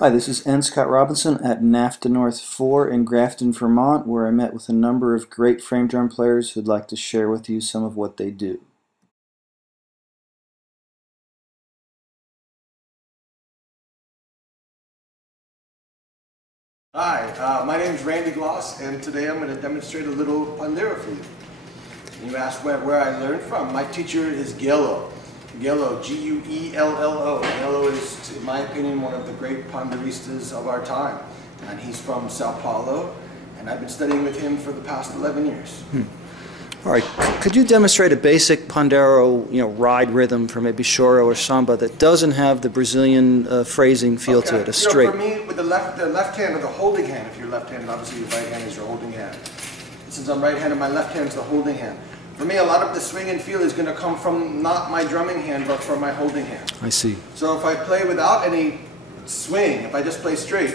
Hi, this is N. Scott Robinson at NAFDA North 4 in Grafton, Vermont, where I met with a number of great frame drum players who'd like to share with you some of what they do. Hi, my name is Randy Gloss, and today I'm going to demonstrate a little Pandeiro for you. And you asked where I learned from. My teacher is Guello. Guello, G-U-E-L-L-O. Guello is, in my opinion, one of the great pandeiristas of our time. And he's from Sao Paulo, and I've been studying with him for the past 11 years. All right, could you demonstrate a basic Pandeiro, ride rhythm for maybe choro or samba that doesn't have the Brazilian phrasing feel to it, a straight? For me, with the left hand or the holding hand, if you're left-handed, obviously your right hand is your holding hand. Since I'm right-handed, my left hand is the holding hand. For me, a lot of the swing and feel is going to come from not my drumming hand, but from my holding hand. I see. So if I play without any swing, if I just play straight,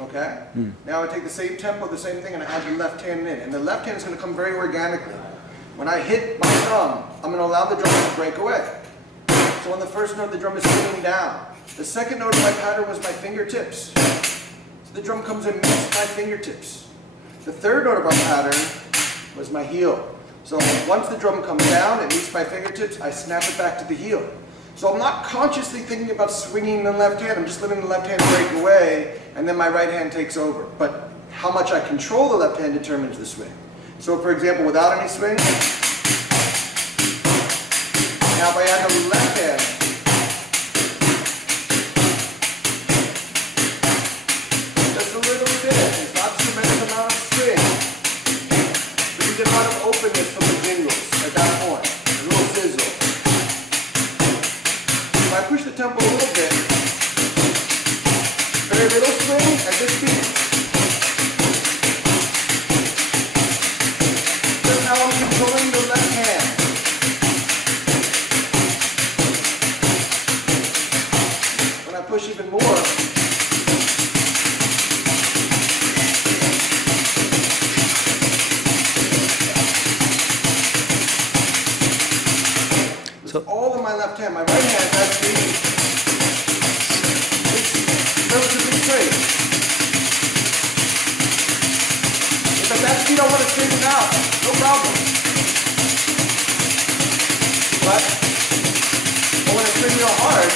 okay? Now I take the same tempo, the same thing, and I add the left hand in. And the left hand is going to come very organically. When I hit my drum, I'm going to allow the drum to break away. So on the first note, the drum is swinging down. The second note of my pattern was my fingertips. So the drum comes and meets my fingertips. The third note of our pattern was my heel. So once the drum comes down, it meets my fingertips, I snap it back to the heel. So I'm not consciously thinking about swinging the left hand, I'm just letting the left hand break away, and then my right hand takes over. But how much I control the left hand determines the swing. So for example, without any swing, now if I add the left hand, just a little bit, it's not a tremendous amount of swing. But you get a lot of openness from the jingles at that point, a little sizzle. If I push the tempo a little bit, very little swing at this beat. That's how I'm controlling the left hand. When I push even more, so all of my left hand, my right hand has to be relatively straight. If at that speed I want to straighten it out, no problem. But I want to straighten real hard.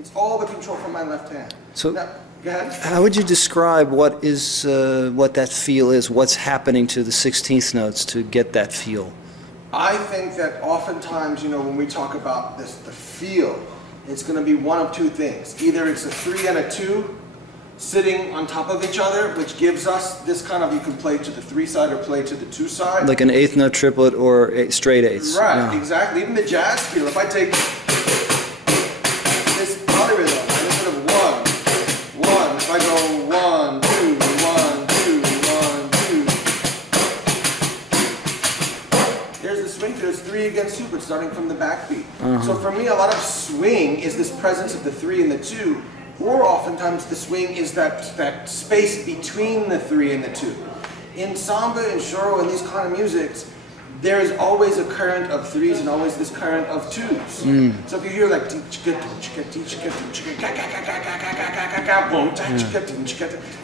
It's all the control from my left hand. So now, go ahead. how would you describe what that feel is, what's happening to the 16th notes to get that feel? I think that oftentimes, when we talk about this, the feel, it's going to be one of two things. Either it's a 3 and a 2 sitting on top of each other, which gives us this kind of, you can play to the 3 side or play to the 2 side. Like an 8th note triplet or straight 8s. Right, Yeah. exactly. Even the jazz feel, if I take this polyrhythm, instead of 1, 1, if I go 1, 2, 1, 2, 1, 2. There's the swing, there's 3 against 2, but starting from the backbeat. So for me, a lot of swing is this presence of the 3 and the 2, or oftentimes the swing is that space between the 3 and the 2. In samba and choro and these kind of musics, there is always a current of 3s and always this current of 2s. So if you hear like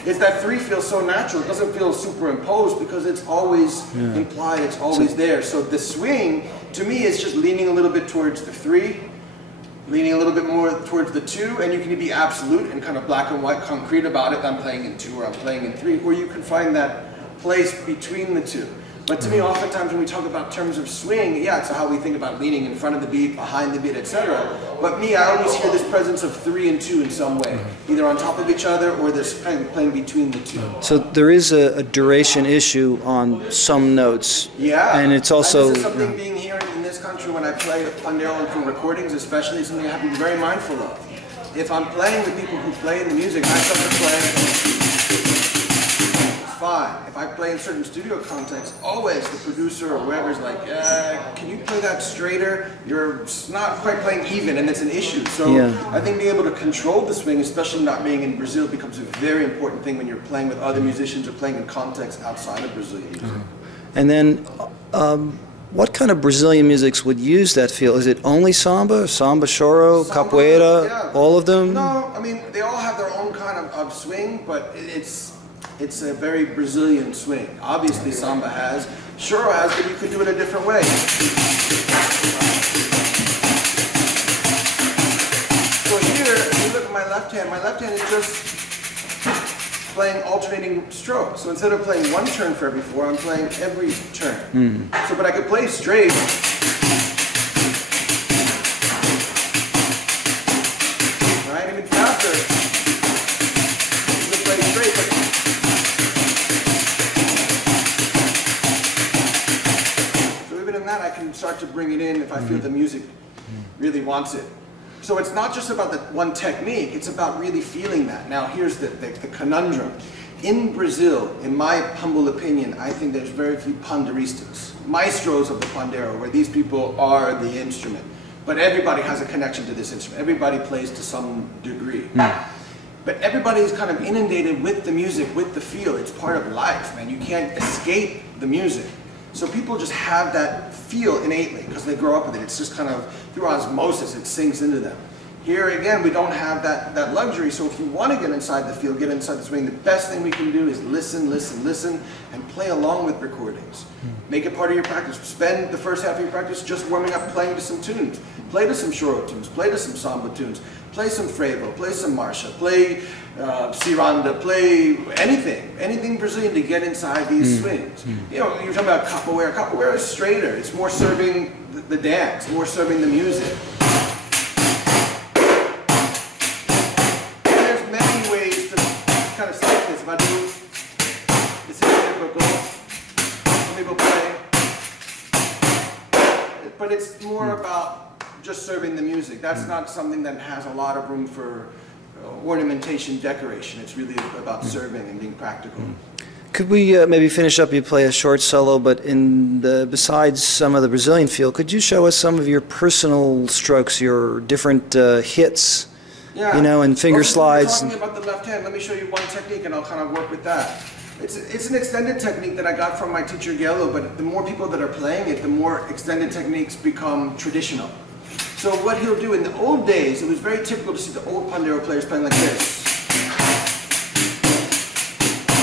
it's that 3 feels so natural, it doesn't feel superimposed because it's always implied, it's always there. So the swing, to me, is just leaning a little bit towards the 3, leaning a little bit more towards the 2, and you can be absolute and kind of black and white concrete about it. I'm playing in 2 or I'm playing in 3, or you can find that place between the 2. But to me, oftentimes when we talk about terms of swing, yeah, it's how we think about leaning in front of the beat, behind the beat, etc. But me, I always hear this presence of 3 and 2 in some way, either on top of each other or this kind of playing between the 2. So there is a duration issue on some notes. Yeah, and it's also this is something being here in this country when I play Pandeiro and for recordings, especially something I have to be very mindful of. If I'm playing with people who play the music, I start to play. Fine. If I play in certain studio contexts, always the producer or whoever is like, can you play that straighter? You're not quite playing even, and it's an issue. So I think being able to control the swing, especially not being in Brazil, becomes a very important thing when you're playing with other musicians or playing in contexts outside of Brazilian music. And then, what kind of Brazilian musics would use that feel? Is it only samba, choro, capoeira, yeah. all of them? No, I mean, they all have their own kind of swing, but it's a very Brazilian swing. Obviously, samba has, choro has, but you could do it a different way. So here, if you look at my left hand is just playing alternating strokes. So instead of playing one turn for every 4, I'm playing every turn. So, but I could play straight. Right, even faster. You could play straight, but so even in that, I can start to bring it in if I feel the music really wants it. So it's not just about the one technique, it's about really feeling that. Now here's the conundrum. In Brazil, in my humble opinion, I think there's very few pandeiristas, maestros of the pandeiro, where these people are the instrument. But everybody has a connection to this instrument. Everybody plays to some degree. But everybody's kind of inundated with the music, with the feel. It's part of life, man. You can't escape the music. So people just have that feel innately because they grow up with it. It's just kind of through osmosis, it sinks into them. Here again, we don't have that luxury. So if you want to get inside the feel, get inside the swing, the best thing we can do is listen, listen, listen, and play along with recordings. Make it part of your practice. Spend the first half of your practice just warming up, playing to some tunes. Play to some choro tunes, play to some samba tunes, play some frevo, play some marcha, play ciranda, play anything Brazilian to get inside these swings. You know, you're talking about capoeira. Capoeira is straighter. It's more serving the dance, more serving the music. And there's many ways to kind of select this. If I do, this is typical. Let me go play. But it's more about just serving the music. That's not something that has a lot of room for ornamentation, decoration. It's really about serving and being practical. Could we maybe finish up? You play a short solo, but besides some of the Brazilian feel, could you show us some of your personal strokes, your different hits, yeah. You know, and finger slides? Talking about the left hand, let me show you one technique and I'll kind of work with that. It's an extended technique that I got from my teacher Gelo, but the more people that are playing it, the more extended techniques become traditional. So what he'll do in the old days, it was very typical to see the old pandeiro players playing like this.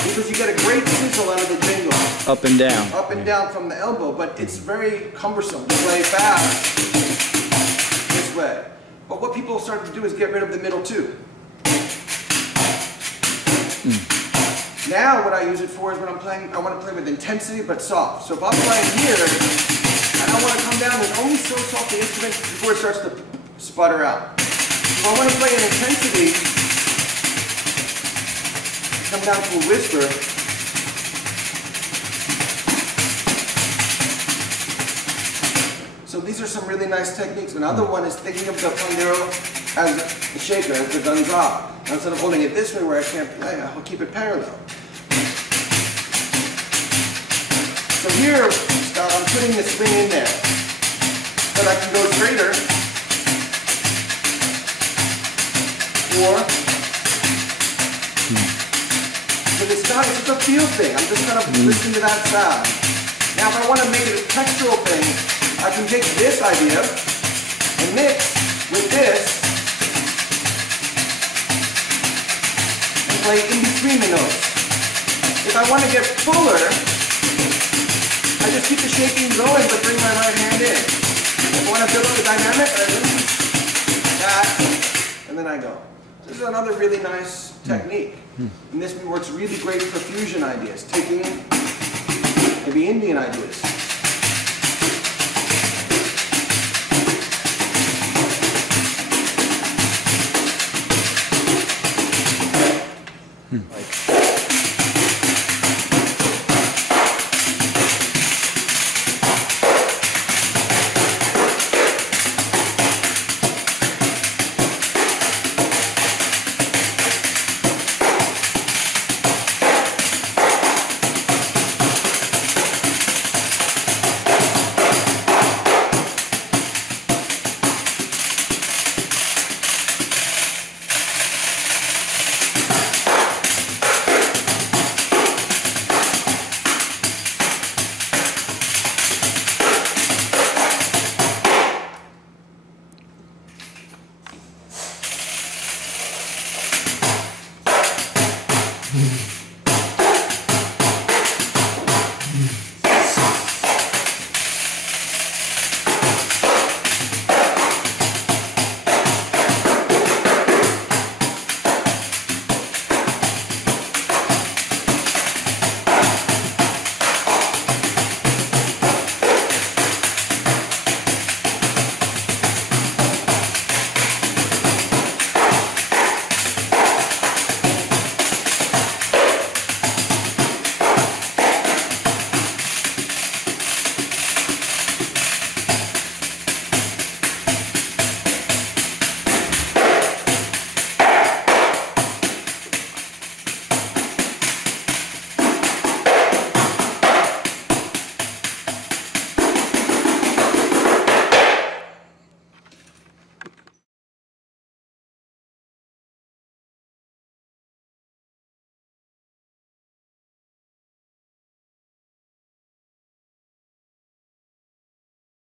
Because you get a great sizzle out of the jingle. Up and down. Up and down from the elbow, but it's very cumbersome to play fast this way. But what people started to do is get rid of the middle too. Now what I use it for is when I'm playing, I want to play with intensity but soft. So if I'm playing here, and I want to come down and only so soft the instrument before it starts to sputter out. If I want to play in intensity, come down to a whisper. So these are some really nice techniques. Another one is thinking of the pandeiro as a shaker, as the ganza. Instead of holding it this way where I can't play, I'll keep it parallel. So here, I'm putting the swing in there, so that I can go straighter, or, so it's a feel thing, I'm just kind of listening to that sound. Now if I want to make it a textural thing, I can take this idea, and mix with this, and play in between the notes. If I want to get fuller, I just keep the shaking going, but bring my right hand in. If I want to build up the dynamic, I do that, and then I go. This is another really nice technique. And this works really great for fusion ideas, taking maybe Indian ideas.